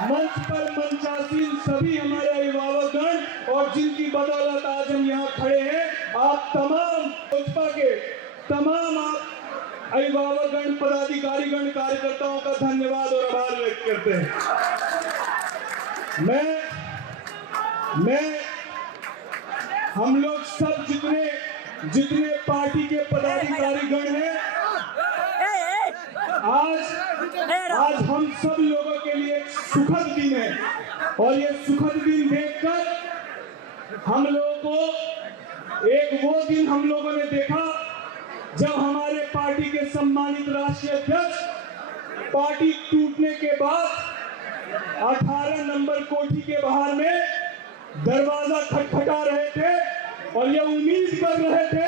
मंच पर मंचासीन सभी हमारे अभिभावकगण और जिनकी बदौलत आज हम यहाँ खड़े हैं, आप तमाम भाजपा के तमाम आप अभिभावकगण, पदाधिकारीगण, कार्यकर्ताओं का धन्यवाद और आभार व्यक्त करते हैं। मैं हम लोग सब जितने पार्टी के पदाधिकारीगण हैं, आज हम सब लोगों के लिए एक सुखद दिन है और ये सुखद दिन देखकर हम लोगों को एक वो दिन हम लोगों ने देखा जब हमारे पार्टी के सम्मानित राष्ट्रीय अध्यक्ष पार्टी टूटने के बाद 18 नंबर कोठी के बाहर में दरवाजा खटखटा रहे थे और ये उम्मीद कर रहे थे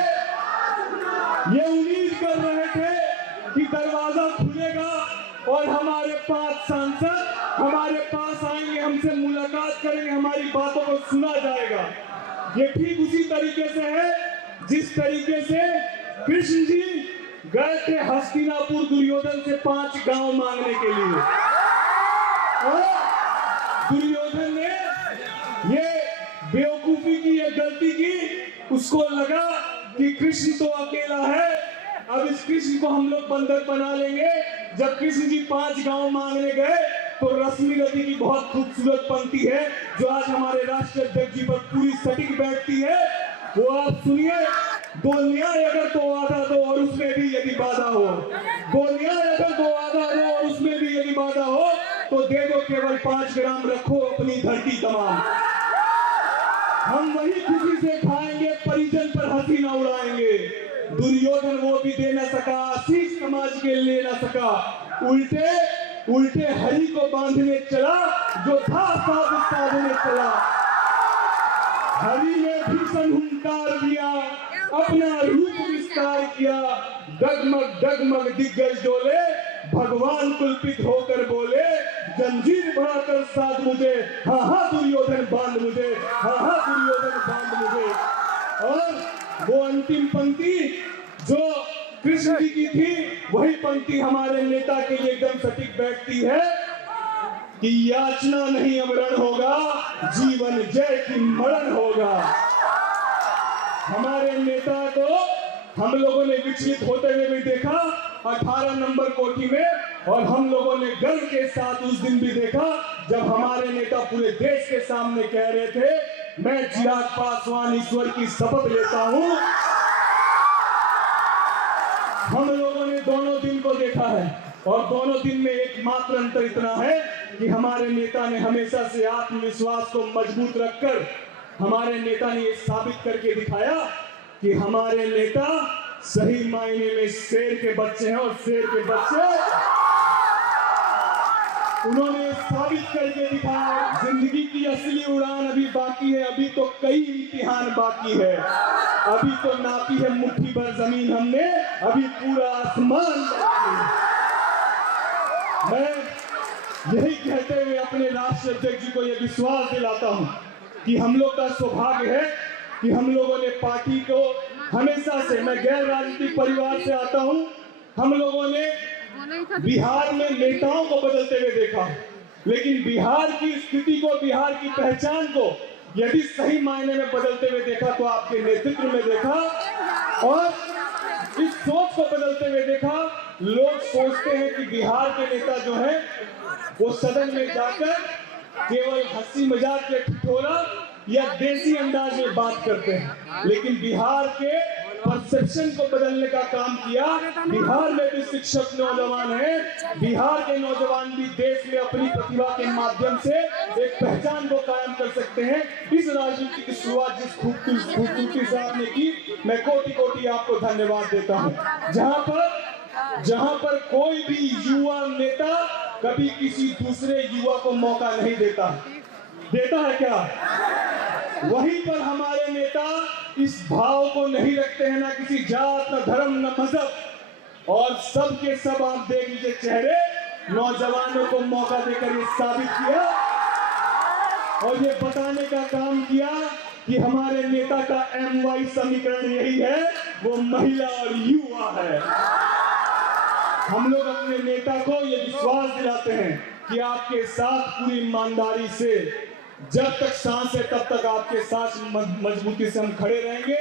कि दरवाजा खुलेगा और हमारे 5 सांसद हमारे पास आएंगे, हमसे मुलाकात करेंगे, हमारी बातों को सुना जाएगा। ये ठीक उसी तरीके से है जिस तरीके से कृष्ण जी गए थे हस्तिनापुर दुर्योधन से 5 गांव मांगने के लिए, और दुर्योधन ने ये बेवकूफी की, ये गलती की, उसको लगा कि कृष्ण तो अकेला है, अब इस कृष्ण को हम लोग बंधक बना लेंगे। जब कृष्ण जी 5 गांव मांगने गए तो रश्मि रति की बहुत खूबसूरत पंक्ति है जो आज हमारे राष्ट्रीय अध्यक्ष जी पर पूरी सटीक बैठती है, वो आप सुनिए। 2 न्याय अगर तो वादा दो और उसमें भी यदि बाधा हो, 2 न्याय अगर तो वादा दो और उसमें भी यदि बाधा हो, तो दे दो केवल 5 ग्राम, रखो अपनी धरती तमाम। हम वही खुशी से खाएंगे, परिजन पर हंसी न उड़ाएंगे। दुर्योधन वो भी दे न सका, आशीष समाज के ले न सका, उल्टे हरि को बांधने चला, जो था साधने चला। हरि ने भीषण हुंकार दिया, अपना रूप विस्तार किया, डगमग दिग्गज डोले, भगवान कुलपित होकर बोले, जंजीर बढ़ाकर साध मुझे, हाँ दुर्योधन बांध मुझे, हाँ दुर्योधन बांध मुझे। और वो अंतिम पंक्ति जो कृष्ण जी की थी, वही पंक्ति हमारे नेता के लिए एकदम सटीक बैठती है कि याचना नहीं अमरण होगा, जीवन जय की मरण होगा। हमारे नेता को हम लोगों ने विचलित होते हुए भी देखा 18 नंबर कोठी में, और हम लोगों ने गर्व के साथ उस दिन भी देखा जब हमारे नेता पूरे देश के सामने कह रहे थे, मैं चिराग पासवान ईश्वर की शपथ लेता हूं। हम लोगों ने दोनों दिन को देखा है और दोनों दिन में एकमात्र अंतर इतना है कि हमारे नेता ने हमेशा से आत्मविश्वास को मजबूत रखकर हमारे नेता ने ये साबित करके दिखाया कि हमारे नेता सही मायने में शेर के बच्चे हैं, और शेर के बच्चे उन्होंने साबित करके दिखाया। जिंदगी की असली उड़ान अभी बाकी है, अभी तो कई इम्तिहान बाकी है, अभी तो नापी है मुट्ठी भर जमीन हमने, अभी पूरा आसमान बाकी है। मैं यही कहते हुए अपने राष्ट्रीय अध्यक्ष जी को यह विश्वास दिलाता हूं कि हम लोग का सौभाग्य है कि हम लोगों ने पार्टी को हमेशा से, मैं गैर राजनीतिक परिवार से आता हूं, हम लोगों ने बिहार में नेताओं को बदलते हुए देखा, लेकिन बिहार की स्थिति को, बिहार की पहचान को यदि सही मायने में बदलते हुए देखा तो आपके नेतृत्व में देखा, और इस सोच को बदलते हुए देखा। लोग सोचते हैं कि बिहार के नेता जो हैं वो सदन में जाकर केवल हंसी मजाक के ठिठोला या देसी अंदाज में बात करते हैं, लेकिन बिहार के परसेप्शन को बदलने का काम किया। बिहार में भी शिक्षक नौजवान हैं, बिहार के नौजवान भी देश में अपनी प्रतिभा के माध्यम से एक पहचान को कायम कर सकते हैं। इस राजनीति की शुरुआत जिस खूबसूरती से आपने की, मैं कोटि आपको धन्यवाद देता हूं। जहां पर कोई भी युवा नेता कभी किसी दूसरे युवा को मौका नहीं देता है क्या? वहीं पर हमारे नेता इस भाव को नहीं रखते हैं, ना किसी जात, ना धर्म, ना मजहब, और सब के सब आप देख लीजिए चेहरे, नौजवानों को मौका देकर ये साबित किया और ये बताने का काम किया कि हमारे नेता का MY समीकरण यही है, वो महिला और युवा है। हम लोग अपने नेता को ये विश्वास दिलाते हैं कि आपके साथ पूरी ईमानदारी से जब तक सांस है तब तक आपके साथ मजबूती से हम खड़े रहेंगे।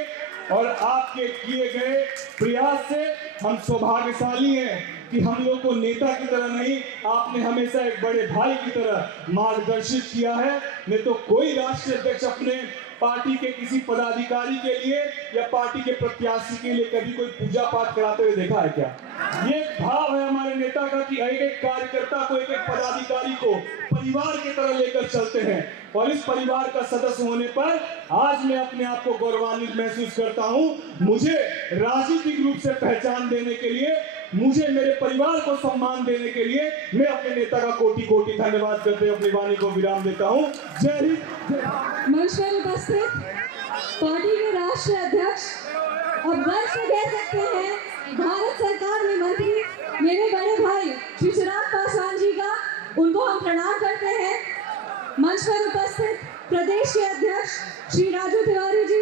और आपके किए गए प्रयास से हम सौभाग्यशाली हैं कि हम लोग को नेता की तरह नहीं, आपने हमेशा एक बड़े भाई की तरह मार्गदर्शित किया है। नहीं तो कोई राष्ट्रीय अध्यक्ष अपने पार्टी के किसी पदाधिकारी के लिए या पार्टी के प्रत्याशी के लिए कभी कोई पूजा पाठ कराते हुए देखा है क्या? ये भाव है हमारे नेता का कि एक एक कार्यकर्ता को, एक एक पदाधिकारी को परिवार की तरह लेकर चलते हैं। और इस परिवार का सदस्य होने पर आज मैं अपने आप को गौरवान्वित महसूस करता हूं। मुझे राजनीतिक रूप से पहचान देने के लिए, मुझे मेरे परिवार को सम्मान देने के लिए मैं अपने नेता का कोटि कोटि धन्यवाद करते हुए अपनी वाणी को विराम देता हूं। जय हिंद। मंच पर उपस्थित पार्टी के राष्ट्रीय अध्यक्ष और गर्व से कह सकते हैं भारत सरकार में मंत्री मेरे बड़े भाई श्री चिराग पासवान जी का, उनको हम प्रणाम करते हैं। मंच पर उपस्थित प्रदेश के अध्यक्ष श्री राजू तिवारी जी,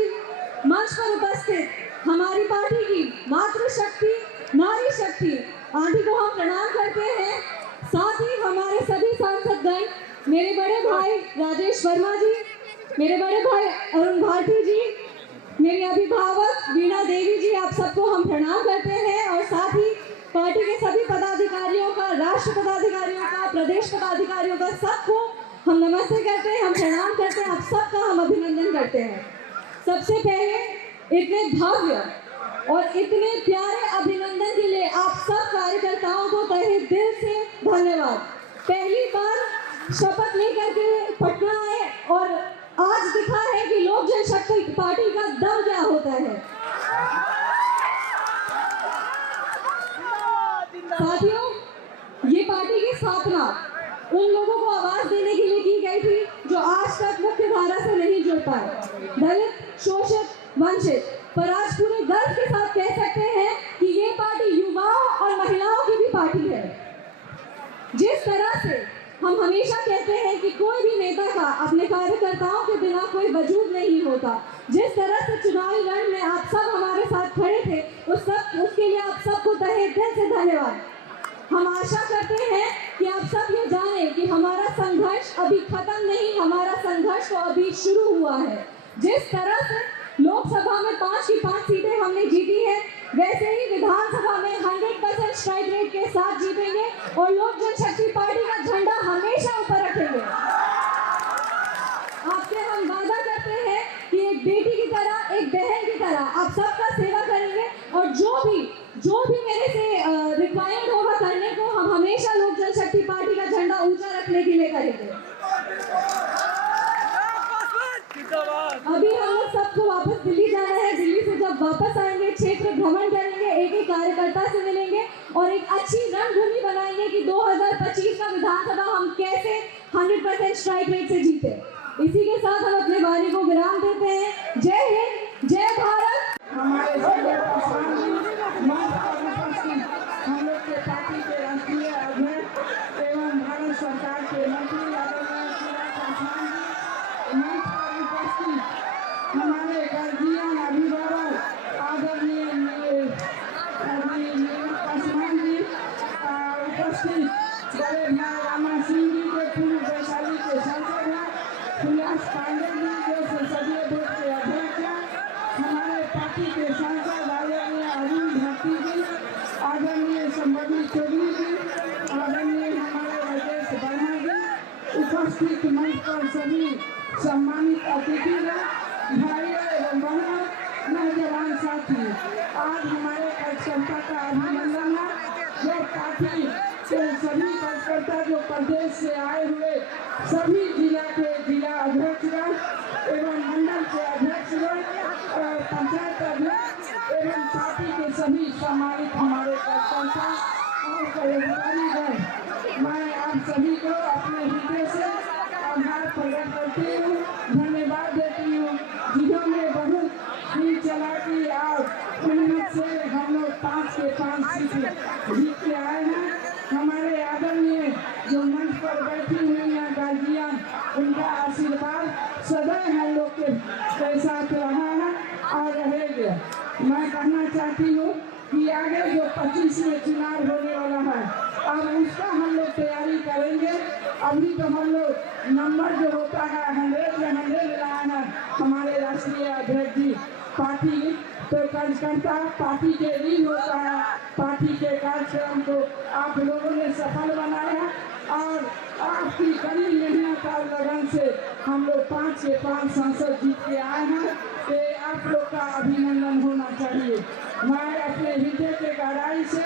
मंच पर उपस्थित हमारी पार्टी की मातृशक्ति नारी शक्ति आंटी को हम प्रणाम करते हैं। साथ ही हमारे सभी सांसदगण, मेरे बड़े भाई राजेश वर्मा जी, मेरे बड़े भाई अरुण भारती जी, मेरी अभिभावक वीणा देवी जी, आप सबको हम प्रणाम करते हैं। और साथ ही पार्टी के सभी पदाधिकारियों का, राष्ट्र पदाधिकारियों का, प्रदेश पदाधिकारियों का, सबको हम नमस्ते करते हैं, हम प्रणाम करते हैं, आप सबका हम अभिनंदन करते हैं। सबसे पहले इतने भव्य और इतने प्यारे अभिनंदन के लिए आप सब कार्यकर्ताओं को तहे दिल से धन्यवाद। पहली बार शपथ लेकर के पटना आए और आज दिखा है कि लोक जनशक्ति पार्टी का दम क्या होता है। साथियों, ये पार्टी की स्थापना उन लोगों को आवाज देने के लिए की गई थी जो आज तक मुख्य धारा से नहीं जुड़ पाए, दलित, शोषित, वंचित। पर आज पूरे गर्व के साथ कह सकते हैं कि ये पार्टी युवाओं और महिलाओं की भी पार्टी है। जिस तरह से हम हमेशा कहते हैं कि कोई भी नेता का अपने कार्यकर्ताओं के बिना कोई वजूद नहीं होता, जिस तरह से चुनावी रण में आप सब हमारे साथ खड़े थे, उसके लिए आप सबको तहे दिल से धन्यवाद। हम आशा करते हैं कि आप सब ये जानें कि हमारा संघर्ष अभी खत्म नहीं, हमारा संघर्ष तो अभी शुरू हुआ है। जिस तरह से लोकसभा में 5 की 5 सीटें हमने जीती है, वैसे ही विधानसभा में 100% स्ट्राइक रेट के साथ जीतेंगे और लोक जनशक्ति पार्टी का झंडा हमेशा ऊपर रखेंगे। आपसे हम वादा करते हैं कि एक बेटी की तरह, एक बहन की तरह आप सबका सेवा करेंगे और जो भी मेरे से रिक्वायर्ड होगा करने को, हम हमेशा लोक जनशक्ति पार्टी का झंडा ऊंचा रखने के लिए करेंगे। अभी हम लोग सबको वापस दिल्ली जाना है। दिल्ली से जब वापस आएंगे, क्षेत्र भ्रमण करेंगे, एक एक कार्यकर्ता से मिलेंगे और एक अच्छी रणभूमि बनाएंगे कि 2025 का विधानसभा हम कैसे 100% स्ट्राइक रेट से जीते। इसी के साथ हम अपने वाणी को विराम देते हैं। जय हिंद, जय भारत। हमारे हम लोग के पार्टी के राष्ट्रीय अध्यक्ष एवं भारत सरकार के मंत्री हमारे गार्जियन अभिभावक आदरणीय पासवान जी उपस्थित, बड़े भाई रामा सिंह जी के पूर्व वैशाली के सांसद हैं, सुभाष पांडे जी जो संसदीय बोर्ड के अध्यक्ष हैं, हमारे पार्टी के सांसद आदरणीय अरुण भारती जी, आदरणीय संबंधी चौधरी जी, आदरणीय हमारे राजेश वर्मा जी, उपस्थित मंच पर सभी सम्मानित अतिथिगण, भाइयों एवं बहनों, नौजवान साथी, आज हमारे कार्यकर्ता का अभिनंदन है। जो पार्टी के सभी कार्यकर्ता जो प्रदेश से आए हुए सभी जिला के जिला अध्यक्षगण एवं मंडल के अध्यक्षगण, पंचायत अध्यक्ष एवं पार्टी के सभी सम्मानित हमारे कार्यकर्ता और पदाधिकारीगण, मैं आप सभी को अपने हृदय से आभार प्रकट करती हूँ, धन्यवाद देती हूँ। जिन्होंने बहुत ही चलाकी और मेहनत से हम लोग 5 के 5 सीट जीत के आए हैं। हमारे आदरणीय जो मंच पर बैठी हुई हैं गार्जियन, उनका आशीर्वाद सदैव हम लोग के साथ रहा है और रहेगा। मैं कहना चाहती हूँ कि आगे जो 25 में चुनाव होने वाला है, अब उसका हम लोग तैयारी करेंगे। अभी तो हम लोग नंबर जो होता है 100 में 100 लाए हैं हमारे राष्ट्रीय अध्यक्ष जी। पार्टी तो कार्यकर्ता पार्टी के लीन होता है, पार्टी के कार्यक्रम को आप लोगों ने सफल बनाया और आपकी कड़ी मेहनत और लगन से हम लोग 5 के 5 सांसद जीत के आए हैं। ये आप लोग का अभिनंदन होना चाहिए। मैं अपने हृदय के गहराई से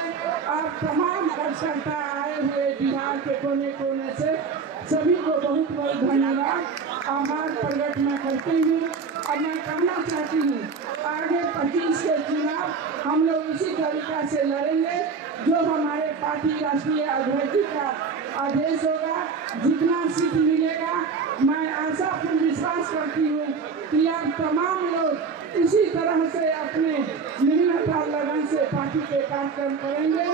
और तमाम कार्यकर्ता आए हुए बिहार के कोने कोने से सभी को बहुत बहुत धन्यवाद आभार प्रकट मैं करती हूँ। और मैं कहना चाहती हूँ आगे 25 के चुनाव हम लोग इसी तरीका से लड़ेंगे जो हमारे पार्टी राष्ट्रीय अध्यक्ष जी का आदेश होगा। जितना सीट मिलेगा मैं आशा पर विश्वास करती हूँ कि आप तमाम लोग इसी तरह से अपने मेहनत और लगन से पार्टी के कार्यक्रम करेंगे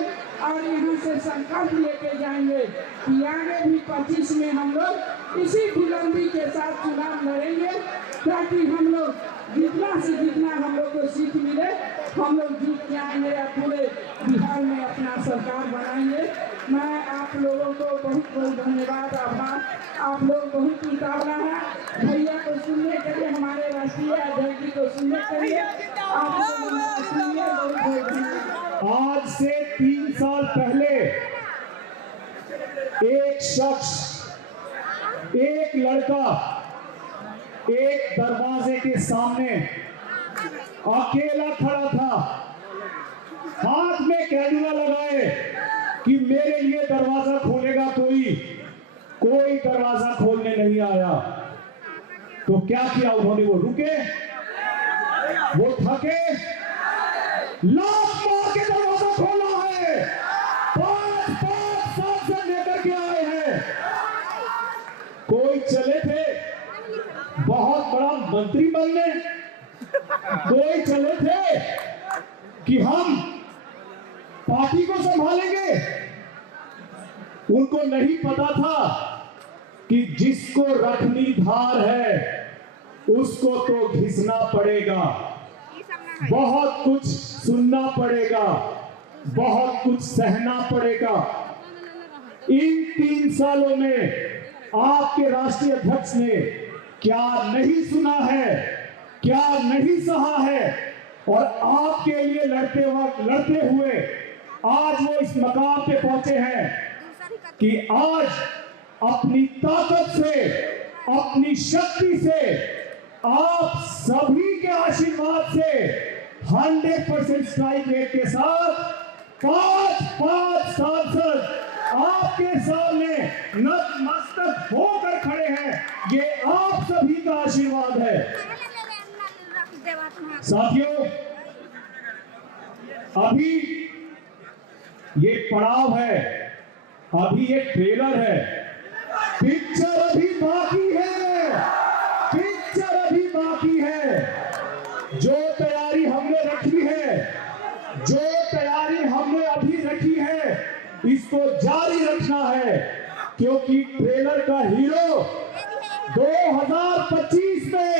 और यहाँ से संकल्प लेके जाएंगे कि आगे भी 25 में हम लोग इसी बुलंदी के साथ चुनाव लड़ेंगे ताकि हम लोग जितना से जितना हम लोग को सीट मिले हम लोग जीत के आएंगे और पूरे बिहार में अपना सरकार बनाएंगे। मैं आप लोगों को बहुत बहुत धन्यवाद आभार। आप लोग बहुत उतावला है भैया को सुनने के लिए, हमारे राष्ट्रीय अध्यक्ष जी को सुनने के लिए आप लोग सुनिए। बहुत बहुत धन्यवाद। आज से 3 साल पहले एक शख्स, एक लड़का एक दरवाजे के सामने अकेला खड़ा था, हाथ में कैंडुला लगाए कि मेरे लिए दरवाजा खोलेगा कोई दरवाजा खोलने नहीं आया। तो क्या किया उन्होंने? वो रुके, वो थके, लात मार के दरवाजा खोला है। 5 साल से लेकर के आए हैं। कोई चले थे बहुत बड़ा मंत्री बनने, कोई चले थे कि हम पार्टी को संभालेंगे। उनको नहीं पता था कि जिसको रखनी धार है उसको तो घिसना पड़ेगा, बहुत कुछ सुनना पड़ेगा, बहुत कुछ सहना पड़ेगा। इन 3 सालों में आपके राष्ट्रीय अध्यक्ष ने क्या नहीं सुना है, क्या नहीं सहा है, और आपके लिए लड़ते हुए आज वो इस मकाम पे पहुंचे हैं कि आज अपनी ताकत से, अपनी शक्ति से, आप सभी के आशीर्वाद से 100% स्ट्राइक रेट के साथ 5 सांसद आपके सामने नतमस्तक होकर खड़े हैं। ये आप सभी का आशीर्वाद है। साथियों, अभी ये पड़ाव है, अभी ये ट्रेलर है, पिक्चर अभी बाकी है, पिक्चर अभी बाकी है। जो तैयारी हमने रखी है, जो तैयारी हमने अभी रखी है, इसको जारी रखना है, क्योंकि ट्रेलर का हीरो 2025 में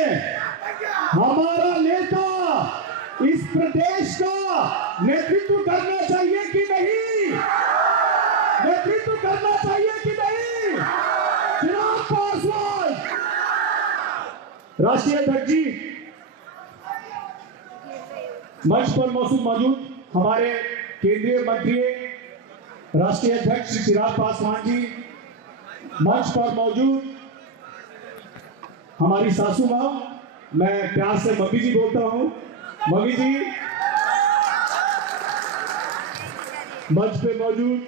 हमारा नेता इस प्रदेश का नेतृत्व करना चाहिए कि नहीं? नेतृत्व करना चाहिए कि नहीं? चिराग पासवान राष्ट्रीय अध्यक्ष जी मंच पर मौजूद हमारे केंद्रीय मंत्री राष्ट्रीय अध्यक्ष चिराग पासवान जी, मंच पर मौजूद हमारी सासू मां, मैं प्यार से मम्मी जी बोलता हूं, मम्मी जी, मंच पे मौजूद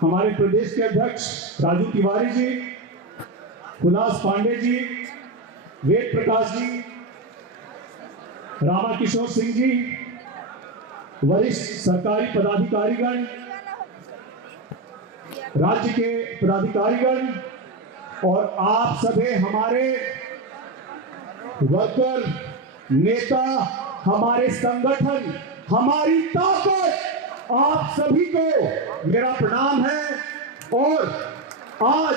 हमारे प्रदेश के अध्यक्ष राजू तिवारी जी, हुलास पांडे जी, वेद प्रकाश जी, रामा किशोर सिंह जी, वरिष्ठ सरकारी पदाधिकारीगण, राज्य के पदाधिकारीगण और आप सभी हमारे वर्कर, नेता, हमारे संगठन, हमारी ताकत, आप सभी को मेरा प्रणाम है। और आज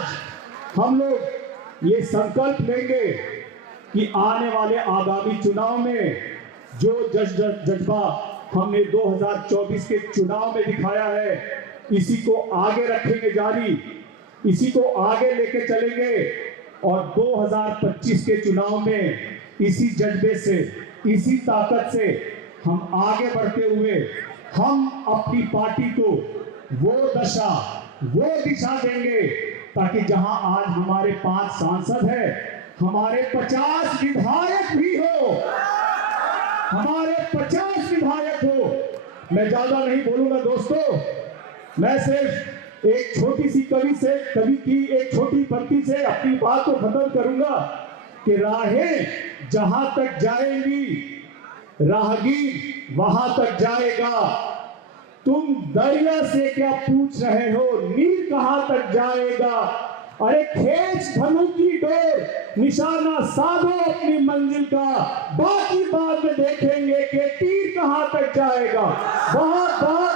हम लोग ये संकल्प लेंगे कि आने वाले आगामी चुनाव में जो जज्बा हमने 2024 के चुनाव में दिखाया है। इसी को आगे रखेंगे जारी, इसी को आगे लेके चलेंगे और 2025 के चुनाव में इसी जज्बे से, इसी ताकत से हम आगे बढ़ते हुए हम अपनी पार्टी को वो दशा, वो दिशा देंगे ताकि जहां आज हमारे 5 सांसद हैं, हमारे 50 विधायक भी हो, हमारे 50 विधायक हो। मैं ज्यादा नहीं बोलूंगा दोस्तों, मैं सिर्फ एक छोटी सी कवि की एक छोटी पंक्ति से अपनी बात को खत्म करूंगा कि राहें जहां तक जाएंगी राहगीर वहां तक जाएगा। तुम दरिया से क्या पूछ रहे हो, नीर कहां तक जाएगा। अरे खींच धनु की डोर, निशाना साधो अपनी मंजिल का, बाकी बाद में देखेंगे कि तीर कहां तक जाएगा। बहुत बहुत